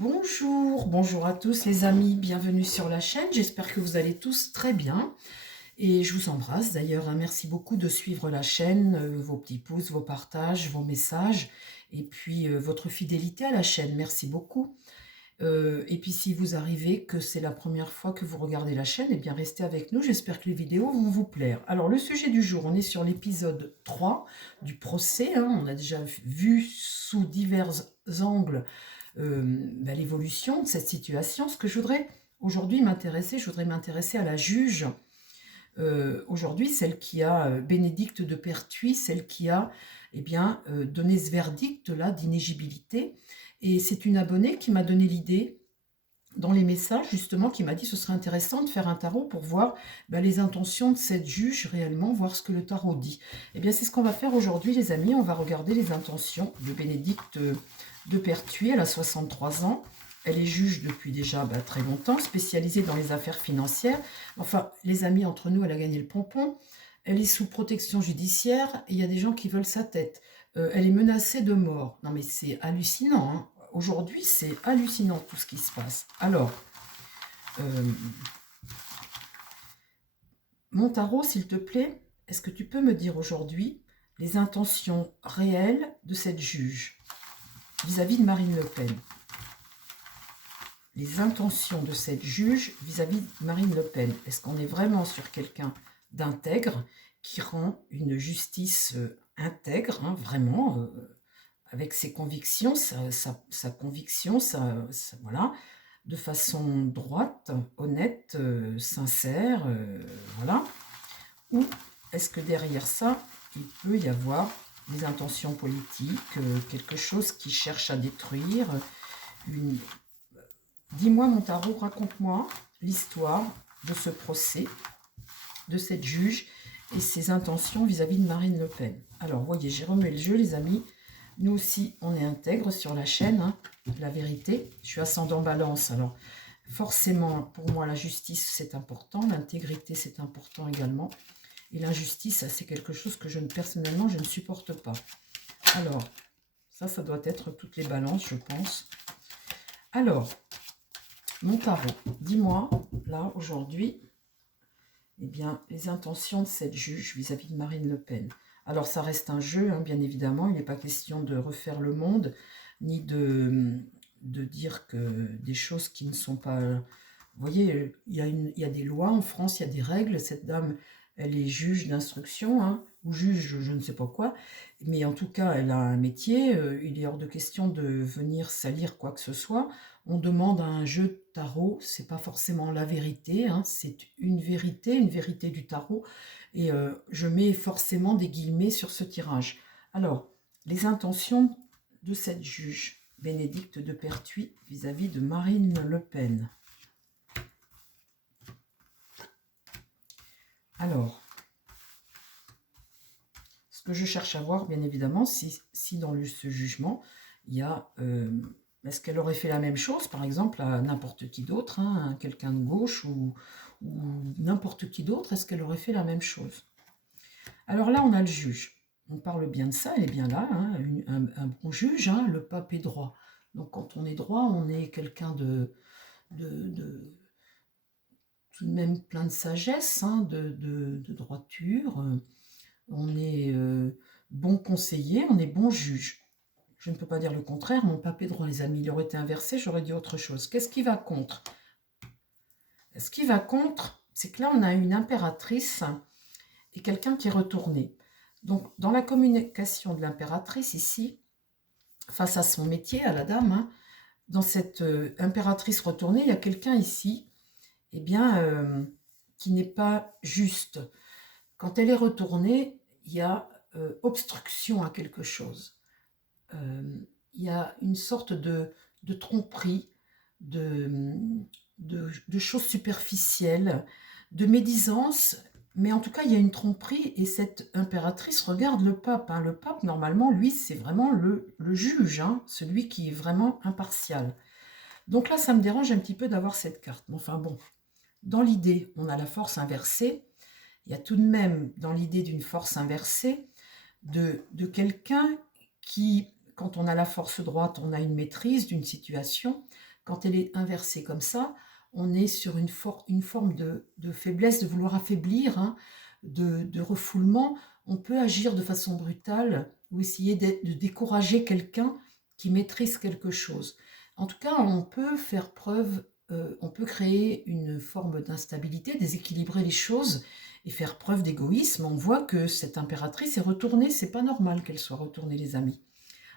Bonjour à tous les amis, bienvenue sur la chaîne, j'espère que vous allez tous très bien et je vous embrasse d'ailleurs, hein. Merci beaucoup de suivre la chaîne, vos petits pouces, vos partages, vos messages et puis votre fidélité à la chaîne, merci beaucoup. Et puis si vous arrivez que c'est la première fois que vous regardez la chaîne, eh bien restez avec nous, j'espère que les vidéos vont vous plaire. Alors le sujet du jour, on est sur l'épisode 3 du procès, hein. On a déjà vu sous divers angles l'évolution de cette situation. Ce que je voudrais aujourd'hui m'intéresser, je voudrais m'intéresser à la juge, aujourd'hui, celle qui a, Bénédicte de Pertuis, celle qui a donné ce verdict-là d'inéligibilité. Et c'est une abonnée qui m'a donné l'idée, dans les messages justement, qui m'a dit ce serait intéressant de faire un tarot pour voir les intentions de cette juge réellement, voir ce que le tarot dit. Eh bien c'est ce qu'on va faire aujourd'hui les amis, on va regarder les intentions de Bénédicte de Pertuis. Elle a 63 ans, elle est juge depuis déjà très longtemps, spécialisée dans les affaires financières. Enfin les amis, entre nous, elle a gagné le pompon, elle est sous protection judiciaire et il y a des gens qui veulent sa tête. Elle est menacée de mort. Non mais c'est hallucinant, hein. Aujourd'hui, c'est hallucinant tout ce qui se passe. Alors, mon tarot, s'il te plaît, est-ce que tu peux me dire aujourd'hui les intentions réelles de cette juge vis-à-vis de Marine Le Pen? Les intentions de cette juge vis-à-vis de Marine Le Pen. Est-ce qu'on est vraiment sur quelqu'un d'intègre qui rend une justice intègre, hein, vraiment avec ses convictions, sa conviction, voilà, de façon droite, honnête, sincère, voilà. Ou est-ce que derrière ça, il peut y avoir des intentions politiques, quelque chose qui cherche à détruire, une... Dis-moi mon tarot, raconte-moi l'histoire de ce procès, de cette juge et ses intentions vis-à-vis de Marine Le Pen. Alors, voyez, j'ai remué le jeu, les amis. Nous aussi, on est intègre sur la chaîne, hein, la vérité. Je suis ascendant balance, alors forcément, pour moi, la justice, c'est important. L'intégrité, c'est important également. Et l'injustice, c'est quelque chose que personnellement, je ne supporte pas. Alors, ça doit être toutes les balances, je pense. Alors, mon tarot, dis-moi, là, aujourd'hui, eh bien, les intentions de cette juge vis-à-vis de Marine Le Pen. Alors, ça reste un jeu, hein, bien évidemment. Il n'est pas question de refaire le monde, ni de dire que des choses qui ne sont pas... Vous voyez, il y a des lois en France, il y a des règles. Cette dame, elle est juge d'instruction, hein, ou juge, je ne sais pas quoi. Mais en tout cas, elle a un métier. Il est hors de question de venir salir quoi que ce soit. On demande un jeu de tarot, c'est pas forcément la vérité, hein, c'est une vérité du tarot, et je mets forcément des guillemets sur ce tirage. Alors, les intentions de cette juge, Bénédicte de Pertuis, vis-à-vis de Marine Le Pen. Alors, ce que je cherche à voir, bien évidemment, si dans ce jugement, il y a... est-ce qu'elle aurait fait la même chose, par exemple, à n'importe qui d'autre, hein, à quelqu'un de gauche ou n'importe qui d'autre, est-ce qu'elle aurait fait la même chose? Alors là, on a le juge. On parle bien de ça, elle est bien là, hein, un bon juge, hein, le pape est droit. Donc quand on est droit, on est quelqu'un de tout de même plein de sagesse, hein, de droiture. On est bon conseiller, on est bon juge. Je ne peux pas dire le contraire, mon pape est droit, les amis. Il aurait été inversé, j'aurais dit autre chose. Qu'est-ce qui va contre? Ce qui va contre, c'est que là, on a une impératrice et quelqu'un qui est retourné. Donc, dans la communication de l'impératrice, ici, face à son métier, à la dame, hein, dans cette impératrice retournée, il y a quelqu'un ici, eh bien, qui n'est pas juste. Quand elle est retournée, il y a obstruction à quelque chose. Il y a une sorte de tromperie, de choses superficielles, de médisance, mais en tout cas, il y a une tromperie, et cette impératrice regarde le pape, hein. Le pape, normalement, lui, c'est vraiment le juge, hein, celui qui est vraiment impartial. Donc là, ça me dérange un petit peu d'avoir cette carte. Mais enfin bon, dans l'idée, on a la force inversée. Il y a tout de même, dans l'idée d'une force inversée, de quelqu'un qui, quand on a la force droite, on a une maîtrise d'une situation, quand elle est inversée comme ça, on est sur une forme de faiblesse, de vouloir affaiblir, hein, de refoulement. On peut agir de façon brutale ou essayer de décourager quelqu'un qui maîtrise quelque chose. En tout cas, on peut faire preuve, on peut créer une forme d'instabilité, déséquilibrer les choses et faire preuve d'égoïsme. On voit que cette impératrice est retournée, c'est pas normal qu'elle soit retournée, les amis.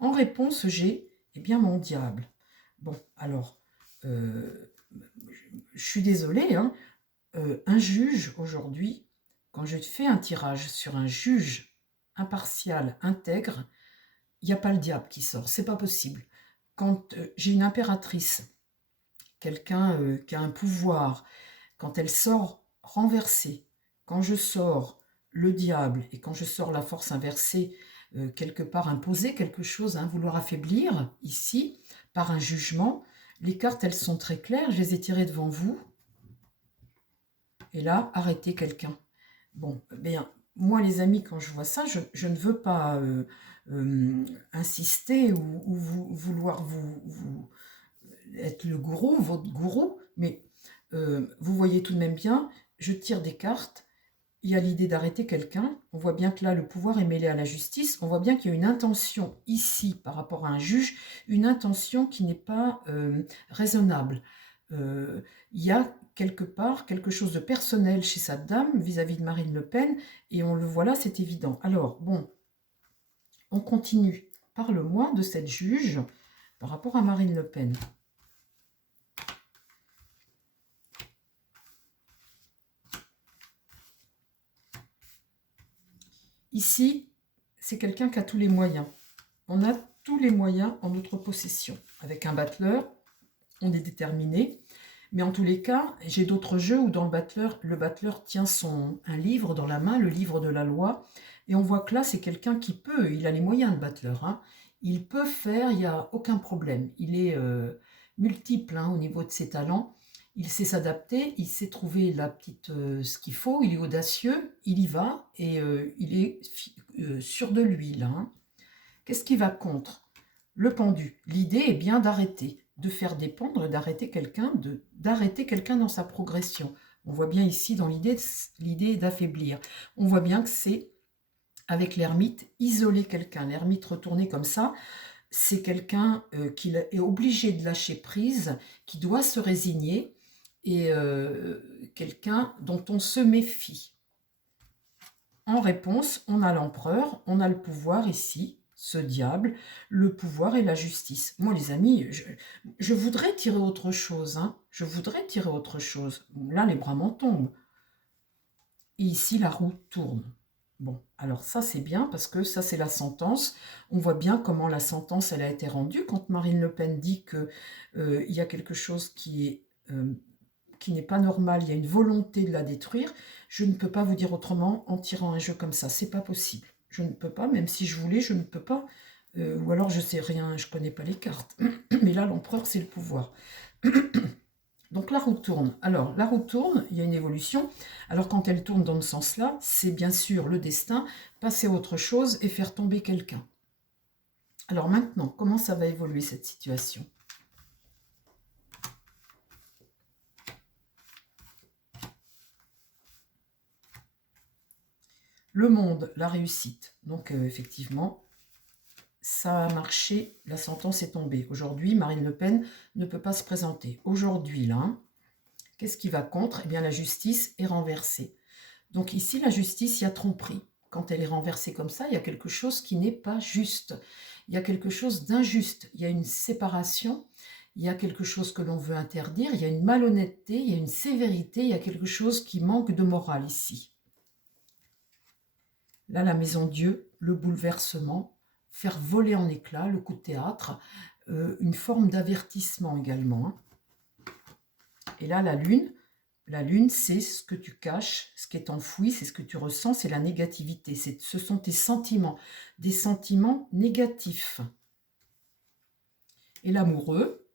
En réponse, j'ai, eh bien, mon diable. Bon, alors, je suis désolée, hein, un juge aujourd'hui, quand je fais un tirage sur un juge impartial, intègre, il n'y a pas le diable qui sort, c'est pas possible. Quand j'ai une impératrice, quelqu'un qui a un pouvoir, quand elle sort renversée, quand je sors le diable et quand je sors la force inversée, quelque part imposer quelque chose, hein, vouloir affaiblir ici par un jugement, les cartes elles sont très claires, je les ai tirées devant vous. Et là, arrêter quelqu'un. Bon, bien, moi les amis, quand je vois ça, je ne veux pas insister ou vouloir vous être le gourou, votre gourou, mais vous voyez tout de même bien, je tire des cartes, il y a l'idée d'arrêter quelqu'un, on voit bien que là le pouvoir est mêlé à la justice, on voit bien qu'il y a une intention ici par rapport à un juge, une intention qui n'est pas raisonnable. Il y a quelque part quelque chose de personnel chez cette dame vis-à-vis de Marine Le Pen, et on le voit là, c'est évident. Alors, bon, on continue. Parle-moi de cette juge par rapport à Marine Le Pen. Ici, c'est quelqu'un qui a tous les moyens. On a tous les moyens en notre possession. Avec un battleur, on est déterminé. Mais en tous les cas, j'ai d'autres jeux où dans le battleur tient un livre dans la main, le livre de la loi. Et on voit que là, c'est quelqu'un qui peut, il a les moyens, le battleur. Hein. Il peut faire, il n'y a aucun problème. Il est multiple hein, au niveau de ses talents. Il sait s'adapter, il sait trouver ce qu'il faut, il est audacieux, il y va et il est sûr de lui là. Hein. Qu'est-ce qui va contre? Le pendu. L'idée est bien d'arrêter, de faire dépendre, d'arrêter quelqu'un dans sa progression. On voit bien ici dans l'idée d'affaiblir. On voit bien que c'est avec l'ermite, isoler quelqu'un. L'ermite retourné comme ça, c'est quelqu'un qui est obligé de lâcher prise, qui doit se résigner, et quelqu'un dont on se méfie. En réponse, on a l'empereur, on a le pouvoir ici, ce diable, le pouvoir et la justice. Moi, les amis, je voudrais tirer autre chose. Hein. Je voudrais tirer autre chose. Là, les bras m'en tombent. Et ici, la roue tourne. Bon, alors ça, c'est bien parce que ça, c'est la sentence. On voit bien comment la sentence, elle a été rendue. Quand Marine Le Pen dit qu'il y a quelque chose qui n'est pas normal, il y a une volonté de la détruire, je ne peux pas vous dire autrement en tirant un jeu comme ça. C'est pas possible. Je ne peux pas, même si je voulais, je ne peux pas. Ou alors je sais rien, je connais pas les cartes. Mais là, l'empereur, c'est le pouvoir. Donc la roue tourne. Alors la roue tourne, il y a une évolution. Alors quand elle tourne dans ce sens-là, c'est bien sûr le destin, passer à autre chose et faire tomber quelqu'un. Alors maintenant, comment ça va évoluer cette situation ? Le monde, la réussite. Donc effectivement, ça a marché, la sentence est tombée. Aujourd'hui, Marine Le Pen ne peut pas se présenter. Aujourd'hui, là, qu'est-ce qui va contre ? Eh bien, la justice est renversée. Donc ici, la justice, il y a tromperie. Quand elle est renversée comme ça, il y a quelque chose qui n'est pas juste. Il y a quelque chose d'injuste. Il y a une séparation. Il y a quelque chose que l'on veut interdire. Il y a une malhonnêteté. Il y a une sévérité. Il y a quelque chose qui manque de morale ici. Là, la maison Dieu, le bouleversement, faire voler en éclats, le coup de théâtre, une forme d'avertissement également. Hein. Et là, la lune, c'est ce que tu caches, ce qui est enfoui, c'est ce que tu ressens, c'est la négativité. Ce sont tes sentiments, des sentiments négatifs. Et l'amoureux,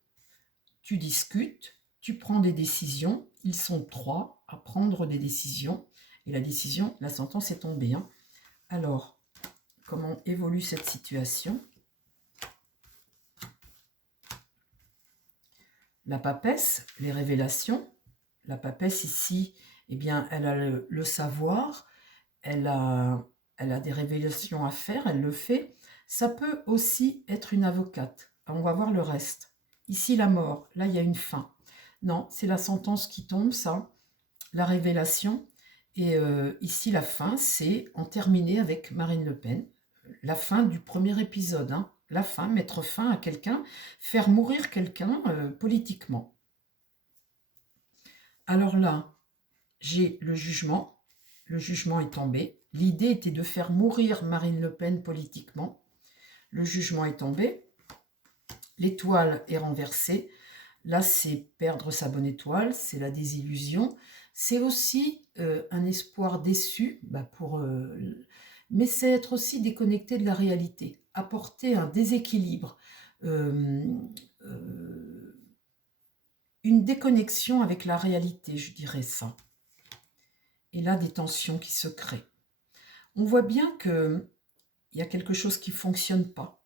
tu discutes, tu prends des décisions. Ils sont 3 à prendre des décisions. Et la décision, la sentence est tombée. Hein. Alors, comment évolue cette situation ? la papesse, les révélations. La papesse ici, eh bien, elle a le savoir, elle a des révélations à faire, elle le fait. Ça peut aussi être une avocate. On va voir le reste. Ici, la mort. Là, il y a une fin. Non, c'est la sentence qui tombe, ça. La révélation. Et ici, la fin, c'est en terminer avec Marine Le Pen. La fin du premier épisode. Hein. La fin, mettre fin à quelqu'un, faire mourir quelqu'un politiquement. Alors là, j'ai le jugement. Le jugement est tombé. L'idée était de faire mourir Marine Le Pen politiquement. Le jugement est tombé. L'étoile est renversée. Là, c'est perdre sa bonne étoile, c'est la désillusion. C'est aussi un espoir déçu, mais c'est être aussi déconnecté de la réalité, apporter un déséquilibre, euh, euh, une déconnexion avec la réalité, je dirais ça. Et là, des tensions qui se créent. On voit bien qu'il y a quelque chose qui ne fonctionne pas.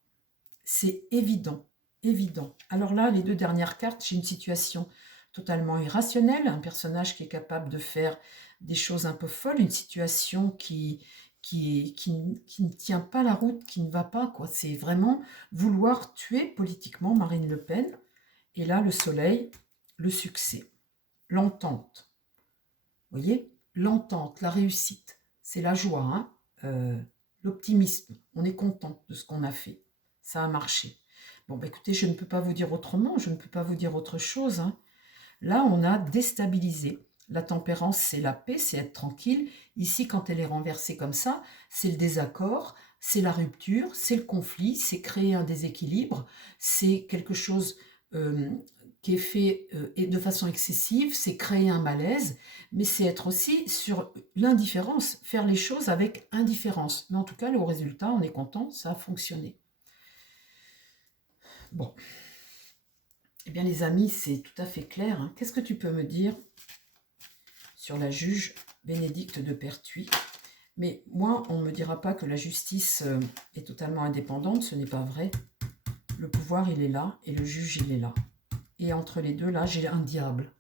C'est évident, évident. Alors là, les deux dernières cartes, j'ai une situation totalement irrationnelle, un personnage qui est capable de faire des choses un peu folles, une situation qui ne tient pas la route, qui ne va pas, quoi. C'est vraiment vouloir tuer politiquement Marine Le Pen. Et là, le soleil, le succès, l'entente. Vous voyez, l'entente, la réussite, c'est la joie, hein, l'optimisme. On est content de ce qu'on a fait. Ça a marché. Bon, bah, écoutez, je ne peux pas vous dire autrement, je ne peux pas vous dire autre chose. Hein. Là, on a déstabilisé. La tempérance, c'est la paix, c'est être tranquille. Ici, quand elle est renversée comme ça, c'est le désaccord, c'est la rupture, c'est le conflit, c'est créer un déséquilibre, c'est quelque chose qui est fait et de façon excessive, c'est créer un malaise, mais c'est être aussi sur l'indifférence, faire les choses avec indifférence. Mais en tout cas, le résultat, on est content, ça a fonctionné. Bon. Eh bien, les amis, c'est tout à fait clair. Hein. Qu'est-ce que tu peux me dire sur la juge Bénédicte de Pertuis? Mais moi, on ne me dira pas que la justice est totalement indépendante, ce n'est pas vrai. Le pouvoir, il est là, et le juge, il est là. Et entre les deux, là, j'ai un diable.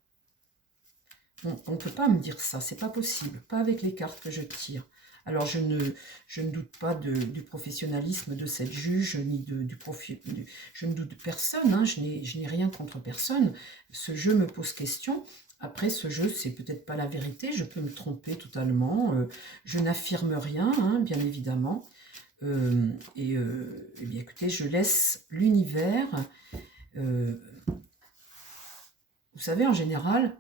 On ne peut pas me dire ça, c'est pas possible, pas avec les cartes que je tire. Alors, je ne doute pas du professionnalisme de cette juge, ni je ne doute de personne, hein, je n'ai rien contre personne. Ce jeu me pose question. Après, ce jeu, c'est peut-être pas la vérité, je peux me tromper totalement. Je n'affirme rien, hein, bien évidemment. Eh bien, écoutez, je laisse l'univers. Vous savez, en général,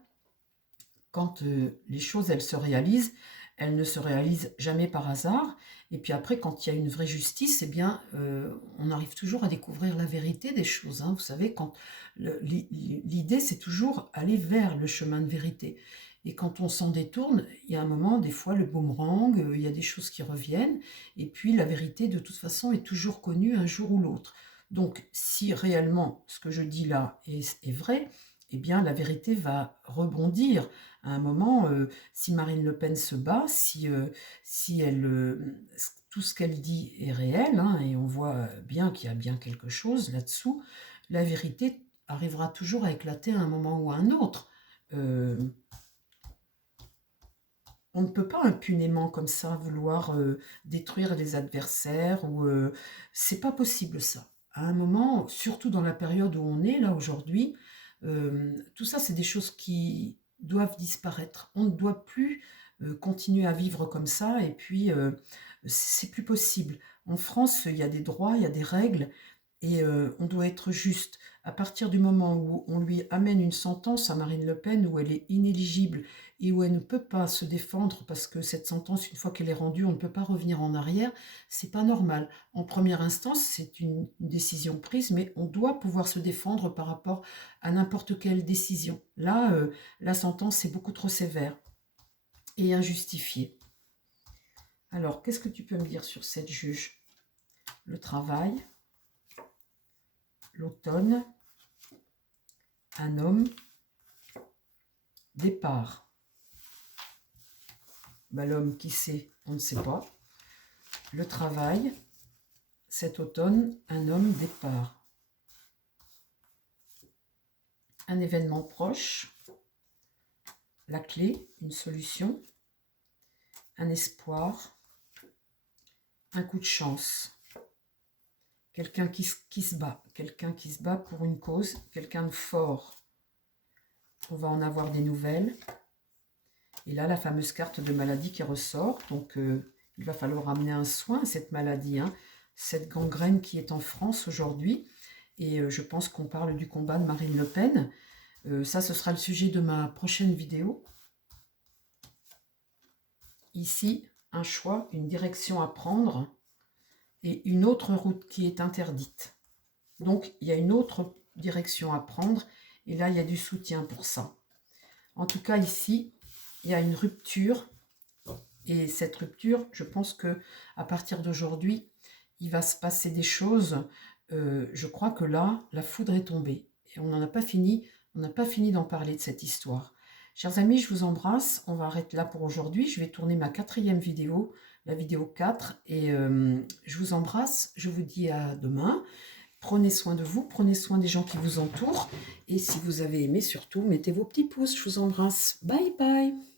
quand les choses, elles se réalisent, elles ne se réalisent jamais par hasard. Et puis après, quand il y a une vraie justice, eh bien, on arrive toujours à découvrir la vérité des choses. Hein. Vous savez, quand l'idée, c'est toujours aller vers le chemin de vérité. Et quand on s'en détourne, il y a un moment, des fois, le boomerang, il y a des choses qui reviennent. Et puis, la vérité, de toute façon, est toujours connue un jour ou l'autre. Donc, si réellement ce que je dis là est vrai, eh bien, la vérité va rebondir. À un moment, si Marine Le Pen se bat, si tout ce qu'elle dit est réel, hein, et on voit bien qu'il y a bien quelque chose là-dessous, la vérité arrivera toujours à éclater à un moment ou à un autre. On ne peut pas impunément comme ça vouloir détruire les adversaires, ou c'est pas possible ça. À un moment, surtout dans la période où on est là aujourd'hui, tout ça c'est des choses qui doivent disparaître. On ne doit plus continuer à vivre comme ça, et puis c'est plus possible. En France, il y a des droits, il y a des règles, et on doit être juste. À partir du moment où on lui amène une sentence à Marine Le Pen où elle est inéligible et où elle ne peut pas se défendre parce que cette sentence, une fois qu'elle est rendue, on ne peut pas revenir en arrière, c'est pas normal. En première instance, c'est une décision prise, mais on doit pouvoir se défendre par rapport à n'importe quelle décision. Là, la sentence est beaucoup trop sévère et injustifiée. Alors, qu'est-ce que tu peux me dire sur cette juge? Le travail, l'automne, un homme, départ. Ben, l'homme, qui sait? On ne sait pas. Le travail, cet automne, un homme, départ. un événement proche, la clé, une solution, un espoir, un coup de chance, quelqu'un qui se bat pour une cause, quelqu'un de fort. On va en avoir des nouvelles. Et là, la fameuse carte de maladie qui ressort. Donc, il va falloir amener un soin à cette maladie, hein, cette gangrène qui est en France aujourd'hui. Et je pense qu'on parle du combat de Marine Le Pen. Ça, ce sera le sujet de ma prochaine vidéo. Ici, un choix, une direction à prendre et une autre route qui est interdite. Donc, il y a une autre direction à prendre et là, il y a du soutien pour ça. En tout cas, ici, il y a une rupture et cette rupture, je pense que à partir d'aujourd'hui, il va se passer des choses. Je crois que là, la foudre est tombée et on n'en a pas fini. On n'a pas fini d'en parler de cette histoire. Chers amis, je vous embrasse. On va arrêter là pour aujourd'hui. Je vais tourner ma 4e vidéo, la vidéo 4. Et je vous embrasse. Je vous dis à demain. Prenez soin de vous. Prenez soin des gens qui vous entourent. Et si vous avez aimé, surtout, mettez vos petits pouces. Je vous embrasse. Bye bye.